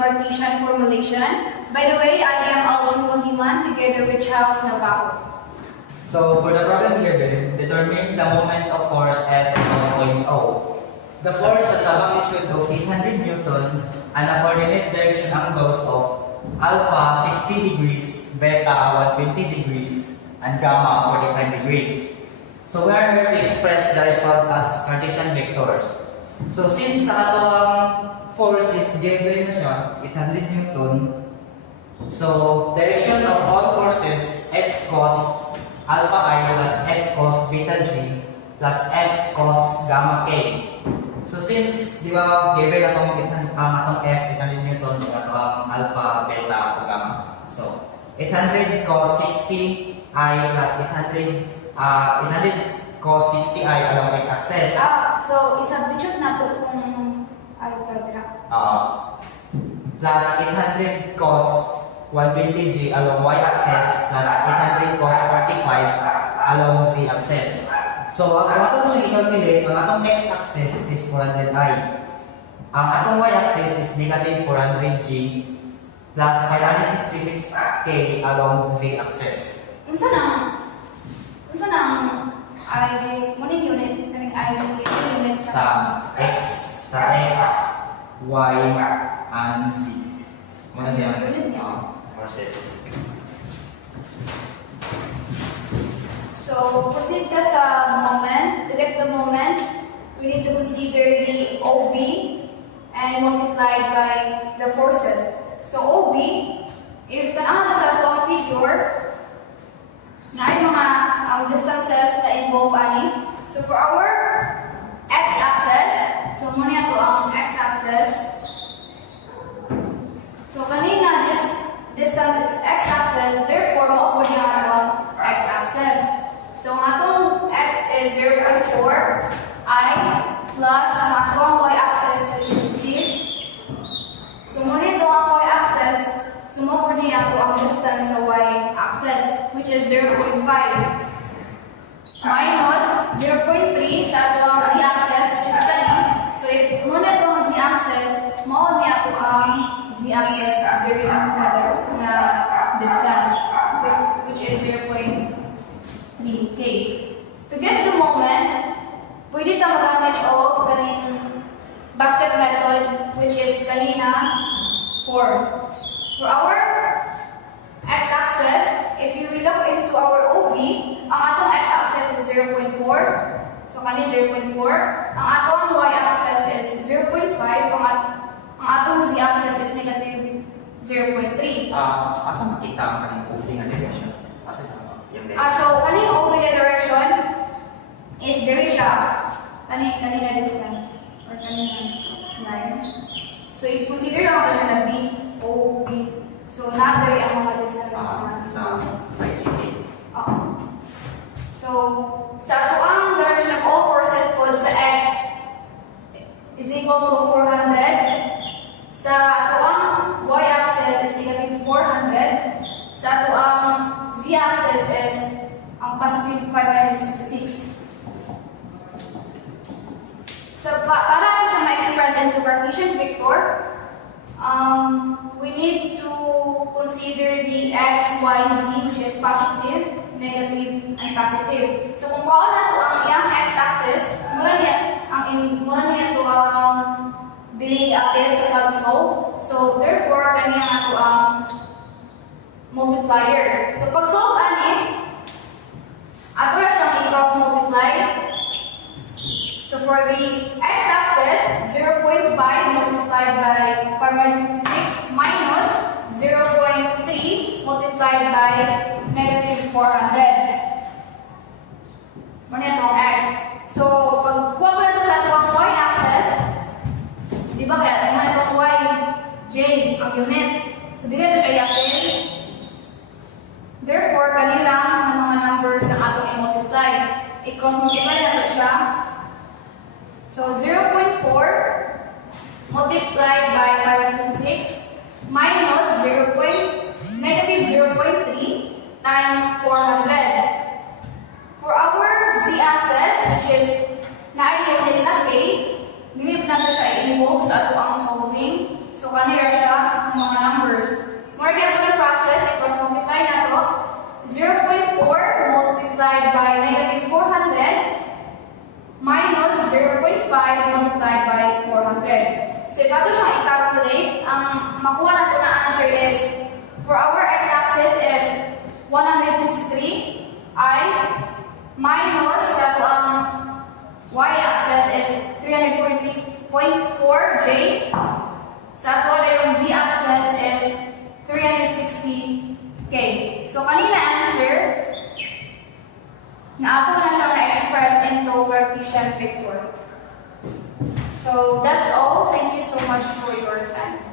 Cartesian formulation. By the way, I am Aljun Wahiman together with Charles Navajo. So for the problem given, determine the moment of force F of point O. The force has a magnitude of 800 Newton and a coordinate direction angles of alpha 60 degrees, beta 120 degrees, and gamma 45 degrees. So we are going to express the result as Cartesian vectors. So since sa atong force is given na siya, 800 Newton, so direction of all forces F cos alpha I plus F cos beta G plus F cos gamma K. So since di ba given atong F 800 Newton atong alpha beta at gamma. So 800 cos 60 I plus 800 cos 60 I along x-axis. So isubstitute na to kung alpha dra. Plus 800 cos 120G along y-axis plus 800 cos 45 along z-axis. So, ang atong siya i-calculate, ang atong x-axis is 400i. Ang atong y-axis is negative 400g plus 566k along z-axis. Unsa nang ij muning unit kaning ij unit Sa x, y, and z. Muna siya Unit niya. forces. So, proceed ka sa moment. To get the moment, we need to consider the OB and multiplied by the forces. So, OB, if kanahan na sa ito ang figure, na ay mga distances na involve ani. So, for our x-axis, so muna ito ang x-axis. So, kanina, this distance is x-axis, therefore, maupo niya ang x-axis. So, ang atong x is 0.4 I plus ang atong y-axis, which is this. So, muna ito ang y-axis, sumupod niya ito ang distance sa y-axis, which is 0.5 minus 0.3 sa atong z-axis, which is kani. So, if muna ito ang z-axis, mao niya ito ang z-axis during na distance, which is 0.3k. To get the moment, pwede tayo magamit o kaning basket method, which is kanina form. For our x-axis, if you will look into our OB, ang atong x-axis is 0.4. So, kani 0.4. Ang atong y-axis is 0.5. Ang atong z-axis is negative 0.3. Asa makita ang kanyang opening na direction? Asa yung direction? So, kaning OB na direction is there siya. Kanina distance or kanina line. So, i-consider naman siya na B, O, B. So, na-vary ang mga distance na. Sa IGK. Oo. So, sa atuang direction of all forces pod sa x is equal to 400. Sa atuang y-axis is negative 400. Sa atuang z-axis is ang positive 566. So, para ito siya ma-express into Cartesian vector, we need to consider the x, y, z, which is positive, negative, and positive. So, kung paano na ito ang iyang x-axis, mula niya ito ang delay appears sa pag-solve. So, therefore, kanya nga ito ang multiplier. So, pag-solve ani, ato na siyang i-cross multiply. So, for the x-axis, 0.5 multiplied by 566 minus 0.3 multiplied by negative 400. Muna itong x. So, pag kuha mo na ito sa itong y-axis, di ba kaya muna itong y, j, ang unit. So, di na ito siya i-append. Therefore, kanilang ng mga numbers na atong i-multiply. I-cross multiply na ito siya. So, 0.4 multiplied by 566 minus negative 0.3 times 400. For our z-axis, which is na-unit na k, dinip na siya i-involve sa ato ang solving. So, kanira siya for our x-axis is 163 I minus sa ato ang y-axis is 343.4 J. Sa ato ang z-axis is 360 K. So kanina answer na ato na siya na-express into Cartesian vector. So that's all. Thank you so much for your time.